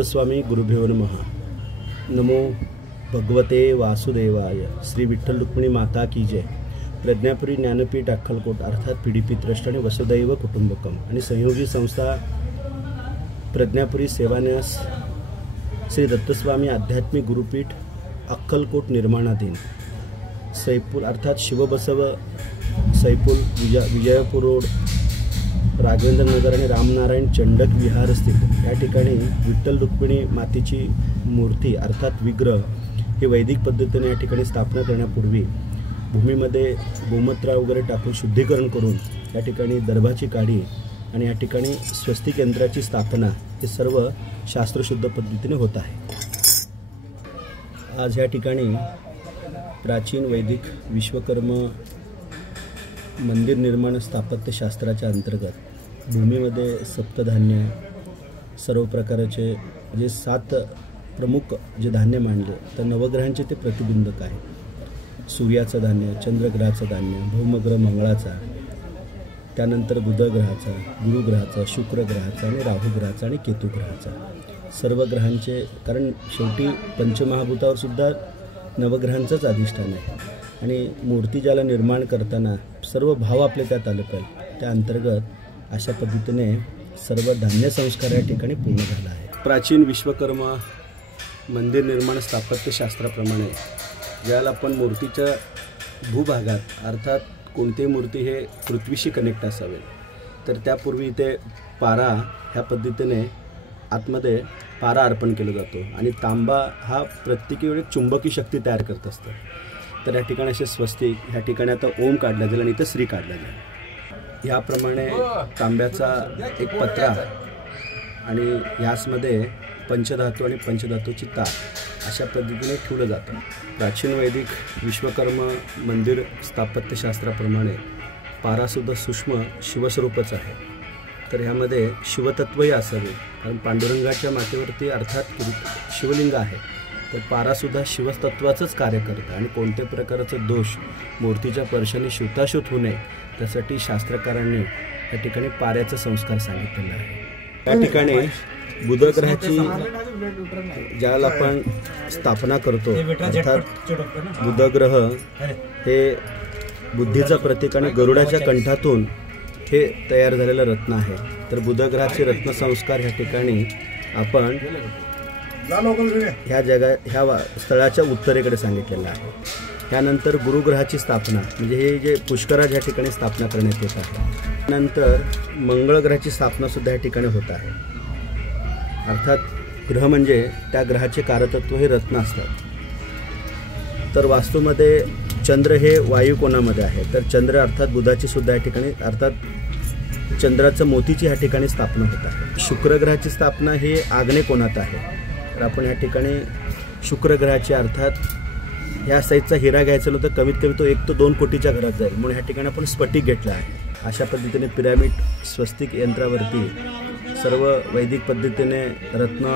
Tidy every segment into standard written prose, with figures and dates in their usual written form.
स्वामी गुरुभ्यो नमः। नमो भगवते वासुदेवाय। श्री विठ्ठल रुक्मिणी माता की जय। प्रज्ञापुरी ज्ञानपीठ अक्कलकोट अर्थात पीडीपी ट्रस्ट आणि वसुदैव कुटुंबकम आणि सहयोगी संस्था प्रज्ञापुरी सेवान्यास श्री दत्तस्वामी आध्यात्मिक गुरुपीठ अक्कलकोट निर्माणाधीन सैपूल अर्थात शिवबसव सैपूल विजयपूर रोड राघवेंद्र नगर आणि रामनारायण चंडक विहार स्थित या ठिकाणी विठ्ठल रुक्मिणी मातेची मूर्ती अर्थात विग्रह हे वैदिक पद्धतीने या ठिकाणी स्थापना करण्यापूर्वी भूमीमध्ये गोमूत्र वगैरे टाकून शुद्धीकरण करून या ठिकाणी दर्भाची काढी आणि या ठिकाणी स्वस्तिक यंत्राची स्थापना हे सर्व शास्त्रशुद्ध पद्धतीने होत आहे। आज या ठिकाणी प्राचीन वैदिक विश्वकर्म मंदिर निर्माण स्थापत्य शास्त्राच्या अंतर्गत भूमीमध्ये सप्तधान्य सर्व प्रकारचे जे 7 प्रमुख जे धान्य मानले तर नवग्रहांचे ते प्रतिबिंबक आहे। सूर्याचं धान्य, चंद्रग्रहाचं धान्य, भौमग्रह मंगळाचा, त्यानंतर बुधग्रहाचा, गुरुग्रहाचा, शुक्रग्रहाचा आणि राहुग्रहाचा आणि केतुग्रहाचा सर्व ग्रहांचे, कारण शेवटी पंचमहाभूतावर सुद्धा नवग्रहांचंच अधिष्ठान आहे आणि मूर्ती ज्याला निर्माण करताना सर्व भाव आपले त्यात आले पाहिजे। त्या अंतर्गत अशा पद्धतीने सर्व धान्य संस्कार या ठिकाणी पूर्ण झाला आहे। प्राचीन विश्वकर्म मंदिर निर्माण स्थापत्य शास्त्राप्रमाणे ज्याला आपण मूर्तीच्या भूभागात अर्थात कोणतीही मूर्ती हे पृथ्वीशी कनेक्ट असावे तर त्यापूर्वी इथे पारा ह्या पद्धतीने आतमध्ये पारा अर्पण केला जातो आणि तांबा हा प्रत्येकी वेळी चुंबकी शक्ती तयार करत असतो। तर या ठिकाणी असे स्वस्तिक, ह्या ठिकाणी आता ओम काढला जाईल आणि इथं श्री काढला जाईल। याप्रमाणे तांब्याचा एक पत्रा आणि यासमध्ये पंचधातू आणि पंचधातूची तार अशा पद्धतीने ठेवलं जातं। प्राचीन वैदिक विश्वकर्म मंदिर स्थापत्यशास्त्राप्रमाणे पारासुद्धा सूक्ष्म शिवस्वरूपच आहे। तर ह्यामध्ये शिवतत्वही असावे, कारण पांडुरंगाच्या मातेवरती अर्थात शिवलिंग आहे तर पारासुद्धा शिवतत्वाचंच कार्य करतं आणि कोणत्या प्रकारचं दोष मूर्तीच्या स्पर्शाने शुताशुत होऊ नये त्यासाठी शास्त्रकारांनी या ठिकाणी पाऱ्याचा संस्कार सांगितलेला आहे। या ठिकाणी बुधग्रहाची ज्याला आपण स्थापना करतो अर्थात बुधग्रह हे बुद्धीचा प्रतीक आणि गरुडाच्या कंठातून हे तयार झालेलं रत्न आहे। तर बुधग्रहाचे रत्न संस्कार ह्या ठिकाणी आपण ह्या स्थळाच्या उत्तरेकडे सांगितलेलं आहे। त्यानंतर गुरुग्रहाची स्थापना म्हणजे हे जे पुष्कराज ह्या ठिकाणी स्थापना करण्यात येत आहे। नंतर मंगळ ग्रहाची स्थापना सुद्धा या ठिकाणी होत आहे। अर्थात ग्रह म्हणजे त्या ग्रहाचे कारतत्व हे रत्न असतात। तर वास्तूमध्ये चंद्र हे वायू कोणामध्ये आहे तर चंद्र अर्थात बुधाची सुद्धा या ठिकाणी अर्थात चंद्राचं मोतीची ह्या ठिकाणी स्थापना होत आहे। शुक्र ग्रहाची स्थापना हे आग्नेय कोणात आहे तर आपण या ठिकाणी शुक्र ग्रहाची अर्थात ह्या साईजचा हिरा घ्यायचा तर कमीत कमी तो 1 ते 2 कोटीच्या घरात जाईल म्हणून ह्या ठिकाणी आपण स्फटिक घेतला आहे। अशा पद्धतीने पिरामिड स्वस्तिक यंत्रावरती सर्व वैदिक पद्धतीने रत्न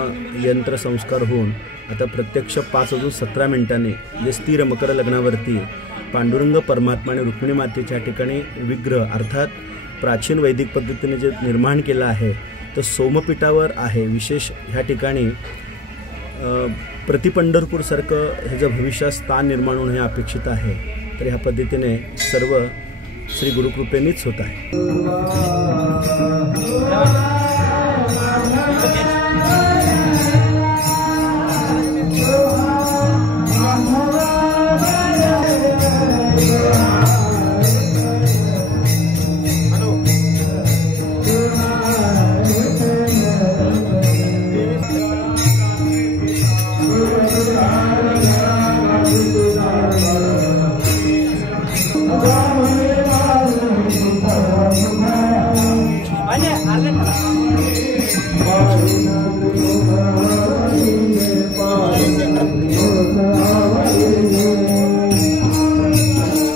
यंत्र संस्कार होऊन आता प्रत्यक्ष 5:17 मिनिटांनी जे स्थिर मकर लग्नावरती पांडुरंग परमात्मा आणि रुक्मिणी मातेच्या ठिकाणी विग्रह अर्थात प्राचीन वैदिक पद्धतीने जे निर्माण केलं आहे तर सोमपीठावर आहे। विशेष ह्या ठिकाणी प्रतिपंढरपूरसारखं हे जर भविष्यात स्थान निर्माण होणं हे अपेक्षित आहे तर ह्या पद्धतीने सर्व श्री गुरुकृपेनेच होत आहे। Vale,